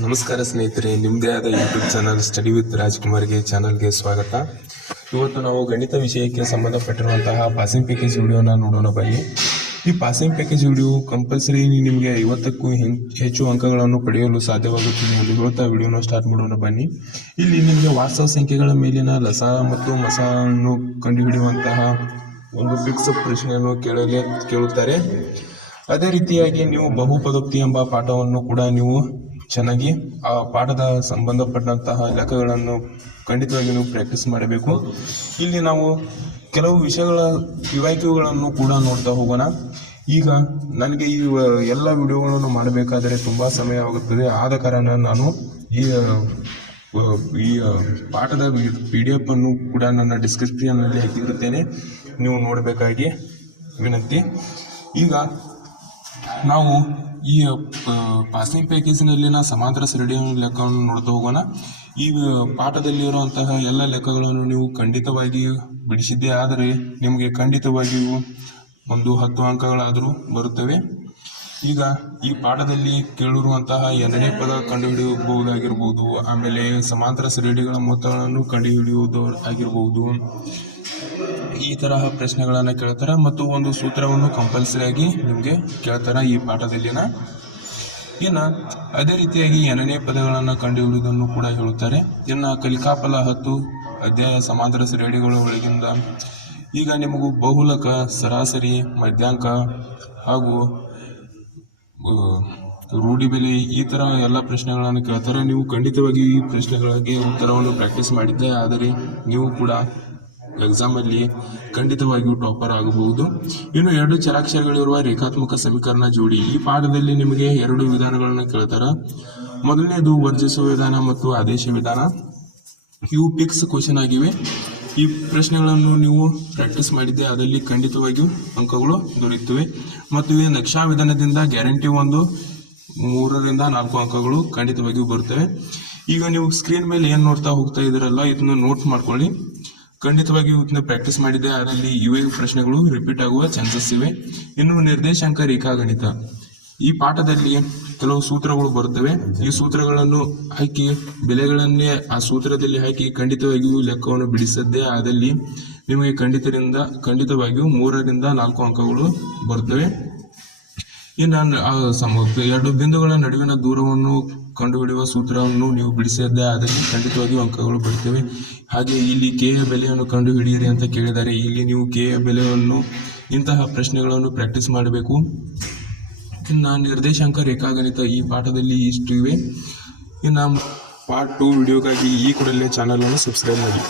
ನಮಸ್ಕಾರ ಸ್ನೇಹಿತರೆ ನಿಮ್ಮದೇ ಆದ ಯೂಟ್ಯೂಬ್ ಚಾನಲ್ ಸ್ಟಡಿ ವಿತ್ ರಾಜ್ಕುಮಾರ್ಗೆ ಚಾನಲ್ಗೆ ಸ್ವಾಗತ. ಇವತ್ತು ನಾವು ಗಣಿತ ವಿಷಯಕ್ಕೆ ಸಂಬಂಧಪಟ್ಟಿರುವಂತಹ ಪಾಸಿಂಗ್ ಪ್ಯಾಕೇಜ್ ವಿಡಿಯೋನ ನೋಡೋಣ ಬನ್ನಿ. ಈ ಪಾಸಿಂಗ್ ಪ್ಯಾಕೇಜ್ ವಿಡಿಯೋ ಕಂಪಲ್ಸರಿ ನಿಮಗೆ ಐವತ್ತಕ್ಕೂ ಹೆಚ್ಚು ಅಂಕಗಳನ್ನು ಪಡೆಯಲು ಸಾಧ್ಯವಾಗುತ್ತದೆ ಎಂದು ಹೇಳ್ತಾ ವಿಡಿಯೋನ ಸ್ಟಾರ್ಟ್ ಮಾಡೋಣ ಬನ್ನಿ. ಇಲ್ಲಿ ನಿಮಗೆ ವಾಸ್ತವ ಸಂಖ್ಯೆಗಳ ಮೇಲಿನ ಲಸ ಮತ್ತು ಮಸವನ್ನು ಕಂಡುಹಿಡಿಯುವಂತಹ ಒಂದು ಫಿಕ್ಸ್ ಪ್ರಶ್ನೆಯನ್ನು ಕೇಳಲೇ, ಕೇಳುತ್ತಾರೆ. ಅದೇ ರೀತಿಯಾಗಿ ನೀವು ಬಹುಪದೋಕ್ತಿ ಎಂಬ ಪಾಠವನ್ನು ಕೂಡ ನೀವು ಚೆನ್ನಾಗಿ ಆ ಪಾಠದ ಸಂಬಂಧಪಟ್ಟಂತಹ ಲೆಕ್ಕಗಳನ್ನು ನೀವು ಪ್ರಾಕ್ಟೀಸ್ ಮಾಡಬೇಕು. ಇಲ್ಲಿ ನಾವು ಕೆಲವು ವಿಷಯಗಳ ಗಳನ್ನು ಕೂಡ ನೋಡ್ತಾ ಹೋಗೋಣ. ಈಗ ನನಗೆ ಈ ಎಲ್ಲ ವಿಡಿಯೋಗಳನ್ನು ಮಾಡಬೇಕಾದರೆ ತುಂಬ ಸಮಯವಾಗುತ್ತದೆ ಆದ ಕಾರಣ ನಾನು ಈ ಈ ಪಾಠದ ಪಿ ಡಿ ಎಫ್ ಅನ್ನು ಕೂಡ ನನ್ನ ಡಿಸ್ಕ್ರಿಪ್ಷನ್ನಲ್ಲಿ ಹಾಕಿರುತ್ತೇನೆ. ನೀವು ನೋಡಬೇಕಾಗಿ ವಿನಂತಿ. ಈಗ ನಾವು ಈ ಪಾಸಿಂಗ್ ಪ್ಯಾಕೇಜಿನಲ್ಲಿನ ಸಮಾಂತರ ಸರಣಿಯನ್ನು ಲೆಕ್ಕವನ್ನು ನೋಡ್ತಾ ಹೋಗೋಣ. ಈ ಪಾಠದಲ್ಲಿರುವಂತಹ ಎಲ್ಲ ಲೆಕ್ಕಗಳನ್ನು ನೀವು ಖಂಡಿತವಾಗಿ ಬಿಡಿಸಿದ್ದೇ ಆದರೆ ನಿಮಗೆ ಖಂಡಿತವಾಗಿಯೂ ಒಂದು ಹತ್ತು ಅಂಕಗಳಾದರೂ ಬರುತ್ತವೆ. ಈಗ ಈ ಪಾಠದಲ್ಲಿ ಕೇಳಿರುವಂತಹ ಎರಡನೇ ಪದ ಕಂಡುಹಿಡಿಯಬಹುದಾಗಿರ್ಬೋದು, ಆಮೇಲೆ ಸಮಾಂತರ ಶ್ರೇಣಿಗಳ ಮೊತ್ತಗಳನ್ನು ಕಂಡುಹಿಡಿಯುವುದು ಆಗಿರ್ಬೋದು. ಈ ತರಹ ಪ್ರಶ್ನೆಗಳನ್ನು ಕೇಳ್ತಾರೆ ಮತ್ತು ಒಂದು ಸೂತ್ರವನ್ನು ಕಂಪಲ್ಸರಿ ಆಗಿ ನಿಮಗೆ ಕೇಳ್ತಾರೆ ಈ ಪಾಠದಲ್ಲಿನ ಇನ್ನು ಅದೇ ರೀತಿಯಾಗಿ ಎನನೇ ಪದಗಳನ್ನು ಕಂಡುಹಿಡಿಯುವುದನ್ನು ಕೂಡ ಹೇಳುತ್ತಾರೆ. ಇನ್ನು ಕಲಿಕಾಫಲ ಹತ್ತು ಅಧ್ಯಾಯ ಸಮಾಂತರ ಶ್ರೇಣಿಗಳ ಒಳಗಿಂದ ಈಗ ನಿಮಗೂ ಬಹುಲಕ, ಸರಾಸರಿ, ಮಧ್ಯಾಂಕ ಹಾಗೂ ರೂಢಿ ಬೆಲೆ ಈ ಥರ ಎಲ್ಲ ಪ್ರಶ್ನೆಗಳನ್ನು ಕೇಳ್ತಾರೆ. ನೀವು ಖಂಡಿತವಾಗಿ ಈ ಪ್ರಶ್ನೆಗಳಿಗೆ ಉತ್ತರವನ್ನು ಪ್ರಾಕ್ಟೀಸ್ ಮಾಡಿದ್ದೆ, ಆದರೆ ನೀವು ಕೂಡ ಎಕ್ಸಾಮಲ್ಲಿ ಖಂಡಿತವಾಗಿಯೂ ಟಾಪರ್ ಆಗಬಹುದು. ಇನ್ನು ಎರಡು ಚರಾಕ್ಷರಗಳಿರುವ ರೇಖಾತ್ಮಕ ಸಮೀಕರಣ ಜೋಡಿ, ಈ ಪಾಠದಲ್ಲಿ ನಿಮಗೆ ಎರಡು ವಿಧಾನಗಳನ್ನು ಕೇಳ್ತಾರೆ. ಮೊದಲನೇದು ವರ್ಜಿಸುವ ವಿಧಾನ ಮತ್ತು ಆದೇಶ ವಿಧಾನ. ಇವು ಪಿಕ್ಸ್ ಕ್ವಶನ್ ಆಗಿವೆ. ಈ ಪ್ರಶ್ನೆಗಳನ್ನು ನೀವು ಪ್ರಾಕ್ಟೀಸ್ ಮಾಡಿದ್ದೆ ಅದರಲ್ಲಿ ಖಂಡಿತವಾಗಿಯೂ ಅಂಕಗಳು ದೊರೆಯುತ್ತವೆ. ಮತ್ತು ಈ ನಕ್ಷಾ ವಿಧಾನದಿಂದ ಗ್ಯಾರಂಟಿ ಒಂದು ಮೂರರಿಂದ ನಾಲ್ಕು ಅಂಕಗಳು ಖಂಡಿತವಾಗಿಯೂ ಬರುತ್ತವೆ. ಈಗ ನೀವು ಸ್ಕ್ರೀನ್ ಮೇಲೆ ಏನು ನೋಡ್ತಾ ಹೋಗ್ತಾ ಇದ್ದೀರಲ್ಲ ಇದನ್ನು ನೋಟ್ ಮಾಡ್ಕೊಳ್ಳಿ. ಖಂಡಿತವಾಗಿಯೂ ಇದನ್ನ ಪ್ರಾಕ್ಟೀಸ್ ಮಾಡಿದೆ ಅದರಲ್ಲಿ ಇವೆ ಪ್ರಶ್ನೆಗಳು ರಿಪೀಟ್ ಆಗುವ ಚಾನ್ಸಸ್ ಇವೆ. ಇನ್ನು ನಿರ್ದೇಶಾಂಕ ರೇಖಾಗಣಿತ. ಈ ಪಾಠದಲ್ಲಿ ಕೆಲವು ಸೂತ್ರಗಳು ಬರುತ್ತವೆ. ಈ ಸೂತ್ರಗಳನ್ನು ಹಾಕಿ, ಬೆಲೆಗಳನ್ನೇ ಆ ಸೂತ್ರದಲ್ಲಿ ಹಾಕಿ ಖಂಡಿತವಾಗಿಯೂ ಲೆಕ್ಕವನ್ನು ಬಿಡಿಸದ್ದೇ ಆದಲ್ಲಿ ನಿಮಗೆ ಖಂಡಿತರಿಂದ, ಖಂಡಿತವಾಗಿಯೂ ಮೂರರಿಂದ ನಾಲ್ಕು ಅಂಕಗಳು ಬರುತ್ತವೆ. ಇನ್ನು ಸಮ, ಎರಡು ಬಿಂದುಗಳ ನಡುವಿನ ದೂರವನ್ನು ಕಂಡುಹಿಡಿಯುವ ಸೂತ್ರವನ್ನು ನೀವು ಬಿಡಿಸಿದ್ದೇ ಆದರೆ ಖಂಡಿತವಾಗಿ ಅಂಕಗಳು ಬರುತ್ತವೆ. ಹಾಗೆ ಇಲ್ಲಿ ಕೆ ಯ ಬೆಲೆಯನ್ನು ಕಂಡುಹಿಡಿಯಿರಿ ಅಂತ ಕೇಳಿದ್ದಾರೆ ಇಲ್ಲಿ ನೀವು ಕೆ ಯ ಬೆಲೆಯನ್ನು, ಇಂತಹ ಪ್ರಶ್ನೆಗಳನ್ನು ಪ್ರಾಕ್ಟೀಸ್ ಮಾಡಬೇಕು. ಇನ್ನು ನಿರ್ದೇಶಾಂಕ ರೇಖಾಗಣಿತ ಈ ಪಾಠದಲ್ಲಿ ಇಷ್ಟು ಇವೆ. ಇನ್ನು ಪಾರ್ಟ್ ಟು ವಿಡಿಯೋಗಾಗಿ ಈ ಕೂಡಲೇ ಚಾನಲನ್ನು ಸಬ್ಸ್ಕ್ರೈಬ್ ಮಾಡಿ.